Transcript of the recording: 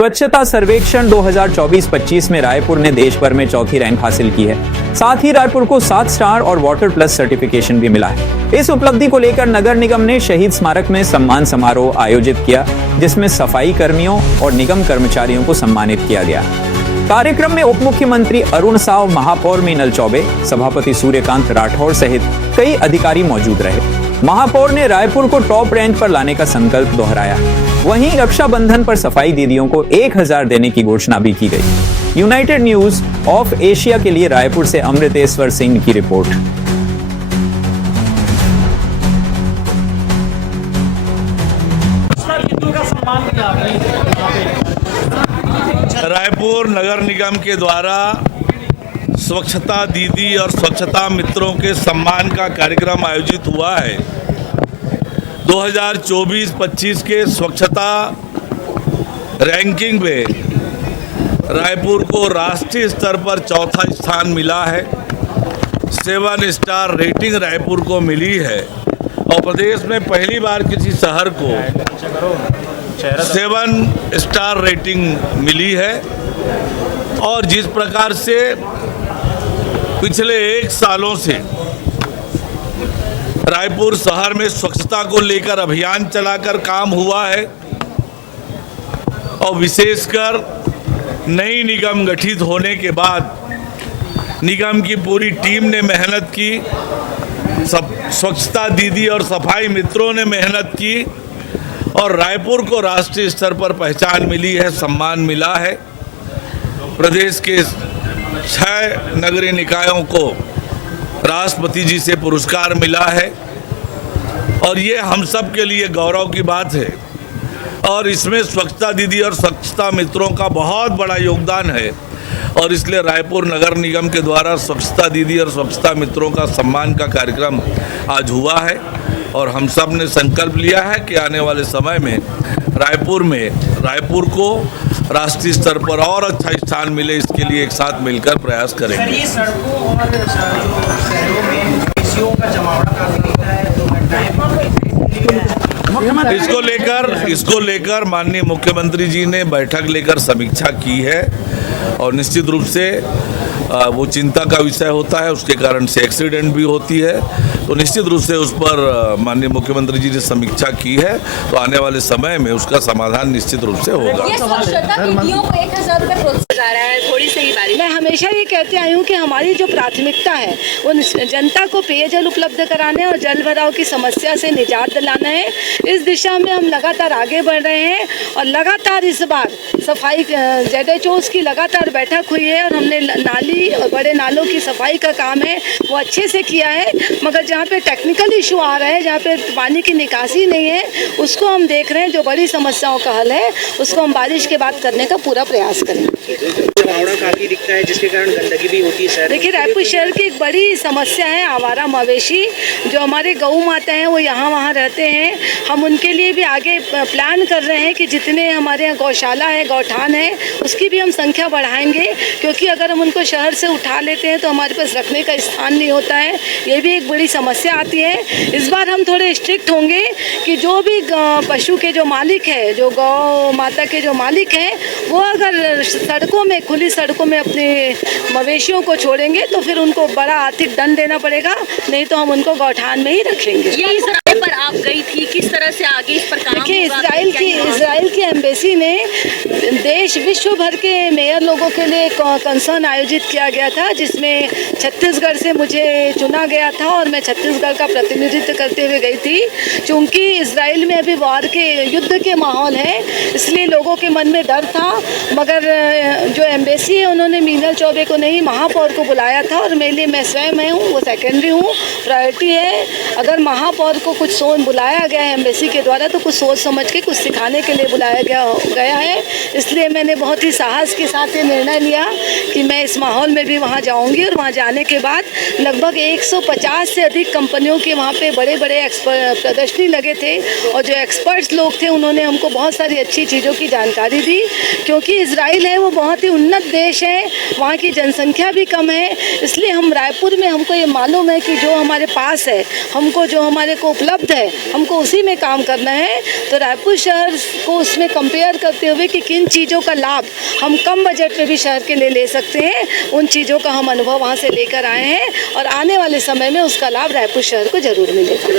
स्वच्छता सर्वेक्षण 2024-25 में रायपुर ने देश भर में चौथी रैंक हासिल की है। साथ ही रायपुर को 7 स्टार और वाटर प्लस सर्टिफिकेशन भी मिला है। इस उपलब्धि को लेकर नगर निगम ने शहीद स्मारक में सम्मान समारोह आयोजित किया, जिसमें सफाई कर्मियों और निगम कर्मचारियों को सम्मानित किया गया। कार्यक्रम में उप मुख्यमंत्री अरुण साव, महापौर मीनल चौबे, सभापति सूर्यकांत राठौर सहित कई अधिकारी मौजूद रहे। महापौर ने रायपुर को टॉप रैंक पर लाने का संकल्प दोहराया। वहीं रक्षाबंधन पर सफाई दीदियों को 1000 देने की घोषणा भी की गई। यूनाइटेड न्यूज ऑफ एशिया के लिए रायपुर से अमृतेश्वर सिंह की रिपोर्ट। रायपुर नगर निगम के द्वारा स्वच्छता दीदी और स्वच्छता मित्रों के सम्मान का कार्यक्रम आयोजित हुआ है। 2024-25 के स्वच्छता रैंकिंग में रायपुर को राष्ट्रीय स्तर पर चौथा स्थान मिला है। 7 स्टार रेटिंग रायपुर को मिली है और प्रदेश में पहली बार किसी शहर को 7 स्टार रेटिंग मिली है। और जिस प्रकार से पिछले 1 सालों से रायपुर शहर में स्वच्छता को लेकर अभियान चलाकर काम हुआ है और विशेषकर नई निगम गठित होने के बाद निगम की पूरी टीम ने मेहनत की, स्वच्छता दीदी और सफाई मित्रों ने मेहनत की और रायपुर को राष्ट्रीय स्तर पर पहचान मिली है, सम्मान मिला है। प्रदेश के 6 नगरीय निकायों को राष्ट्रपति जी से पुरस्कार मिला है और ये हम सब के लिए गौरव की बात है। और इसमें स्वच्छता दीदी और स्वच्छता मित्रों का बहुत बड़ा योगदान है और इसलिए रायपुर नगर निगम के द्वारा स्वच्छता दीदी और स्वच्छता मित्रों का सम्मान का कार्यक्रम आज हुआ है और हम सब ने संकल्प लिया है कि आने वाले समय में रायपुर को राष्ट्रीय स्तर पर और अच्छा स्थान मिले, इसके लिए एक साथ मिलकर प्रयास करेंगे। सर, ये सड़कों और शहरों में एसीओ का जमावड़ा काफी होता है, तो इसको लेकर माननीय मुख्यमंत्री जी ने बैठक लेकर समीक्षा की है और निश्चित रूप से वो चिंता का विषय होता है, उसके कारण से एक्सीडेंट भी होती है। तो निश्चित रूप से उस पर माननीय मुख्यमंत्री जी ने समीक्षा की है, तो आने वाले समय में उसका समाधान निश्चित रूप से होगा। ये स्वच्छता दीदियों को 1000 रुपये प्रोत्साहन है, थोड़ी सी बारी। मैं हमेशा ये कहते आई हूँ कि हमारी जो प्राथमिकता है वो जनता को पेयजल उपलब्ध कराना है और जल भराव की समस्या से निजात दिलाना है। इस दिशा में हम लगातार आगे बढ़ रहे हैं और लगातार इस बार सफाई ZHOs की लगातार बैठक हुई है और हमने नाली और बड़े नालों की सफाई का काम है वो अच्छे से किया है। मगर जहाँ पे टेक्निकल इशू आ रहा है, जहाँ पे पानी की निकासी नहीं है, उसको हम देख रहे हैं। जो बड़ी समस्याओं का हल है उसको हम बारिश के बाद करने का पूरा प्रयास करेंगे। जमावड़ा काफी दिखता है जिसके कारण गंदगी भी होती है। देखिए, रायपुर शहर की एक बड़ी समस्या है आवारा मवेशी। जो हमारे गऊ माता हैं वो यहाँ वहाँ रहते हैं। हम उनके लिए भी आगे प्लान कर रहे हैं कि जितने हमारे यहाँ गौशाला है, गौठान है, उसकी भी हम संख्या बढ़ाएंगे, क्योंकि अगर हम उनको शहर से उठा लेते हैं तो हमारे पास रखने का स्थान नहीं होता है। ये भी एक बड़ी समस्या आती है। इस बार हम थोड़े स्ट्रिक्ट होंगे कि जो भी पशु के जो मालिक है, जो गौ माता के जो मालिक हैं, वो अगर सड़कों में, खुली सड़कों में अपने मवेशियों को छोड़ेंगे तो फिर उनको बड़ा आर्थिक दंड देना पड़ेगा, नहीं तो हम उनको गौठान में ही रखेंगे। ये इसराइल पर आप गई थी, किस तरह से आगे इस पर काम होगा? देखिए, इजराइल की एम्बेसी ने देश विश्व भर के मेयर लोगों के लिए कंसर्न आयोजित किया गया था, जिसमें छत्तीसगढ़ से मुझे चुना गया था और मैं छत्तीसगढ़ का प्रतिनिधित्व करते हुए गई थी। चूँकि इजराइल में अभी वार के युद्ध के माहौल है, इसलिए लोगों के मन में डर था। मगर जो एम्बेसी है उन्होंने मीनल चौबे को नहीं, महापौर को बुलाया था और मेरे लिए, मैं स्वयं हूँ, वो सेकेंडरी हूँ, प्रायोरिटी है। अगर महापौर को कुछ बुलाया गया है एम्बेसी के द्वारा तो कुछ सोच समझ के कुछ सिखाने के लिए बुलाया गया है। इसलिए मैंने बहुत ही साहस के साथ ये निर्णय लिया कि मैं इस माहौल में भी वहाँ जाऊँगी और वहाँ जाने के बाद लगभग 150 से अधिक कंपनियों के वहाँ पे बड़े बड़े प्रदर्शनी लगे थे और जो एक्सपर्ट्स लोग थे उन्होंने हमको बहुत सारी अच्छी चीज़ों की जानकारी दी। क्योंकि इजराइल है वो बहुत ही उन्नत देश है, वहाँ की जनसंख्या भी कम है, इसलिए हम रायपुर में, हमको ये मालूम है कि जो हमारे पास है, हमको जो हमारे को उपलब्ध है, हमको उसी में काम करना है। तो रायपुर शहर को उसमें कंपेयर करते हुए कि किन चीज़ों का लाभ हम कम बजट में भी शहर के लिए ले सकते हैं, उन चीज़ों का हम अनुभव वहाँ से लेकर आए हैं और आने वाले समय में उसका लाभ रायपुर शहर को जरूर मिलेगा।